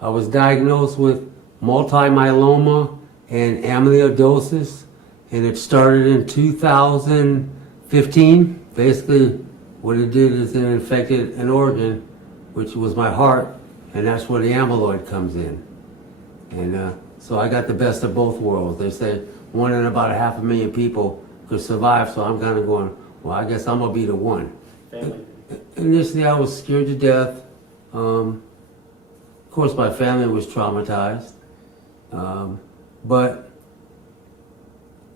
I was diagnosed with multi-myeloma and amyloidosis, and it started in 2015. Basically, what it did is it infected an organ, which was my heart, and that's where the amyloid comes in. And so I got the best of both worlds. They say one in about 500,000 people could survive, so I'm kind of going, well, I guess I'm going to be the one. Family. Initially, I was scared to death. Of course, my family was traumatized. But,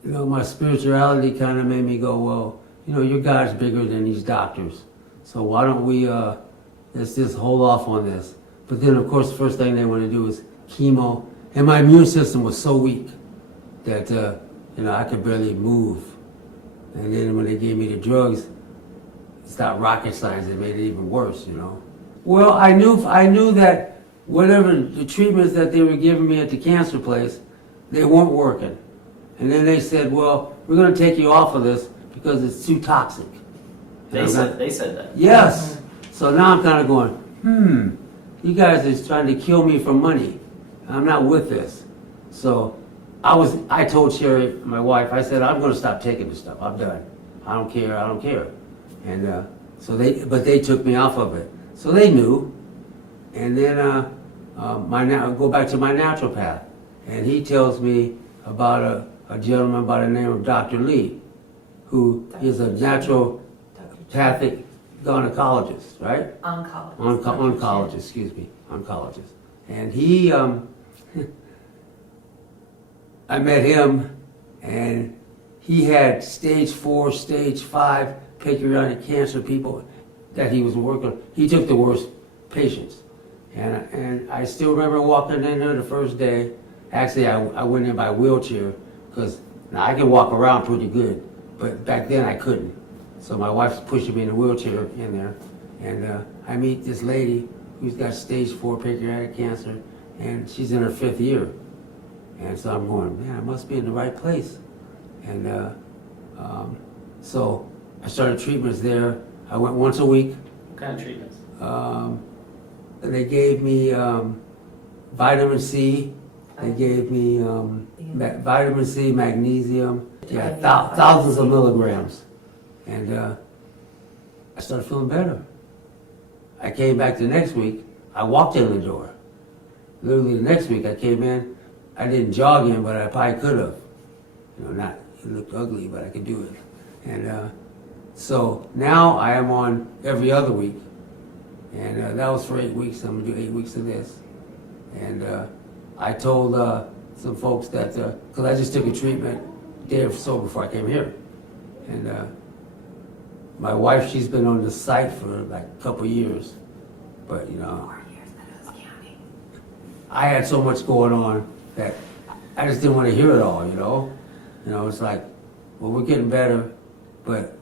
you know, my spirituality kind of made me go, well, you know, your God's bigger than these doctors. So why don't we, let's just hold off on this. But then, of course, the first thing they want to do is chemo. And my immune system was so weak that, you know, I could barely move. And then when they gave me the drugs, it's not rocket science, it made it even worse, you know. Well, I knew that whatever the treatments that they were giving me at the cancer place, they weren't working. And then they said, well, we're going to take you off of this because it's too toxic. They said that. Yes. So now I'm kind of going, you guys are trying to kill me for money. I'm not with this. So I told Sherry, my wife, I said, I'm going to stop taking this stuff. I'm done. I don't care. And but they took me off of it. So they knew. And then go back to my naturopath. And he tells me about a gentleman by the name of Dr. Lee, who is a naturopathic gynecologist, right? Oncologist. And he, I met him, and he had stage 4, stage 5 pancreatic cancer people that he was working on. He took the worst patients. And I still remember walking in there the first day. Actually, I went in by wheelchair because now I can walk around pretty good, but back then I couldn't. So my wife's pushing me in a wheelchair in there. And I meet this lady who's got stage 4 pancreatic cancer, and she's in her 5th year. And so I'm going, man, I must be in the right place. And so I started treatments there. I went once a week. What kind of treatments? They gave me vitamin C. They gave me vitamin C, magnesium. Yeah, thousands of milligrams. And I started feeling better. I came back the next week. I walked in the door. Literally the next week I came in. I didn't jog in, but I probably could have. You know, it looked ugly, but I could do it. And so now I am on every other week. And that was for 8 weeks. I'm gonna do 8 weeks of this. And I told some folks that, because I just took a treatment a day or so before I came here. And my wife, she's been on the site for like a couple years. But, you know, I had so much going on that I just didn't want to hear it all, you know? You know, it's like, well, we're getting better, but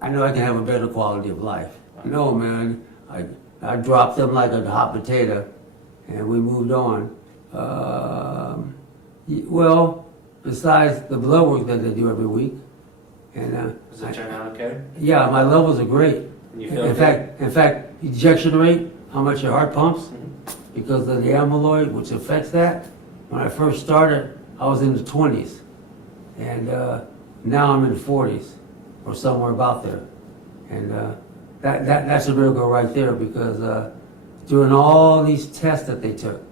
I know I can have a better quality of life. No, man, I dropped them like a hot potato, and we moved on. Well, besides the blood work that they do every week, and Does it turn out okay? yeah, my levels are great. And you feel In fact, ejection rate, how much your heart pumps, because of the amyloid, which affects that. When I first started, I was in the 20s, and now I'm in the 40s, or somewhere about there. And that's a miracle right there, because during all these tests that they took,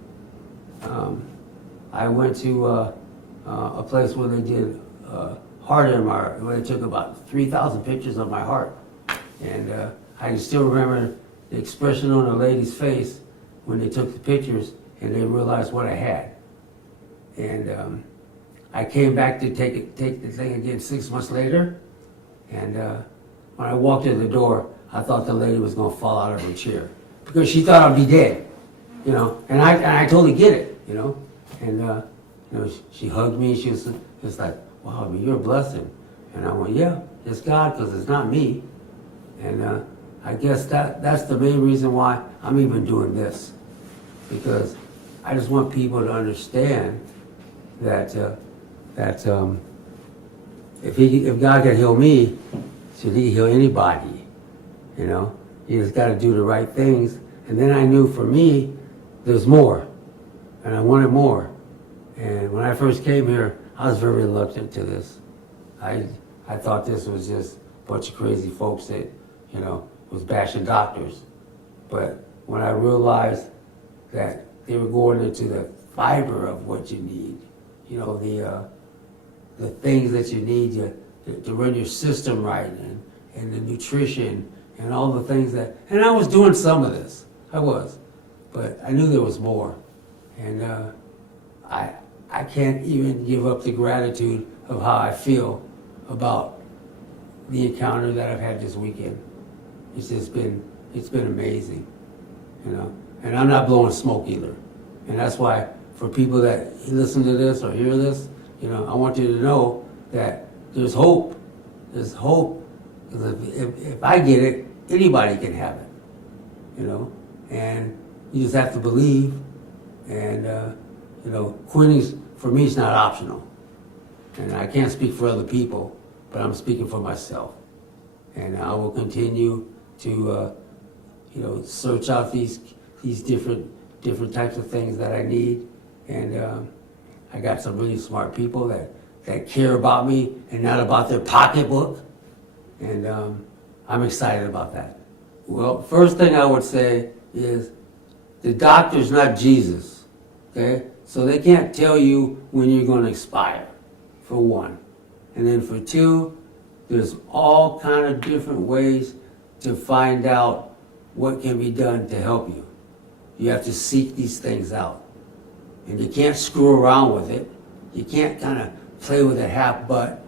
I went to a place where they did heart MRI, where they took about 3,000 pictures of my heart. And I can still remember the expression on a lady's face when they took the pictures and they realized what I had. And I came back to take the thing again 6 months later, and when I walked in the door, I thought the lady was going to fall out of her chair because she thought I'd be dead, you know. And I totally get it, you know. And you know, she hugged me. She was just like, "Wow, I mean, you're a blessing." And I went, "Yeah, it's God, because it's not me." And I guess that's the main reason why I'm even doing this, because I just want people to understand that if God can heal me, should He heal anybody? You know, you just got to do the right things. And then I knew for me, there's more, and I wanted more. And when I first came here, I was very reluctant to this. I thought this was just a bunch of crazy folks that, was bashing doctors. But when I realized that they were going into the fiber of what you need, the things that you need to run your system right, and the nutrition and all the things and I was doing some of this, I was, but I knew there was more. And I can't even give up the gratitude of how I feel about the encounter that I've had this weekend. It's been amazing, and I'm not blowing smoke either. And that's why for people that listen to this or hear this, I want you to know that there's hope. There's hope. Because if I get it, anybody can have it, and you just have to believe. And, quitting for me is not optional. And I can't speak for other people, but I'm speaking for myself. And I will continue to, search out these different types of things that I need. And I got some really smart people that care about me and not about their pocketbook. And I'm excited about that. Well, first thing I would say is the doctor's not Jesus, okay? So they can't tell you when you're going to expire, for one. And then for two, there's all kind of different ways to find out what can be done to help you. You have to seek these things out. And you can't screw around with it. You can't kind of play with it half-butt.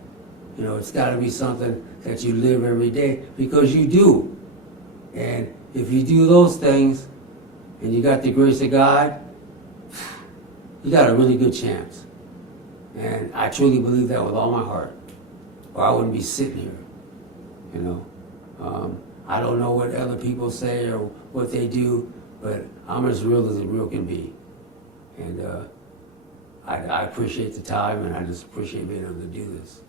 It's got to be something that you live every day, because you do. And if you do those things, and you got the grace of God, you got a really good chance. And I truly believe that with all my heart, or I wouldn't be sitting here, I don't know what other people say or what they do, but I'm as real as a real can be. And I appreciate the time, and I just appreciate being able to do this.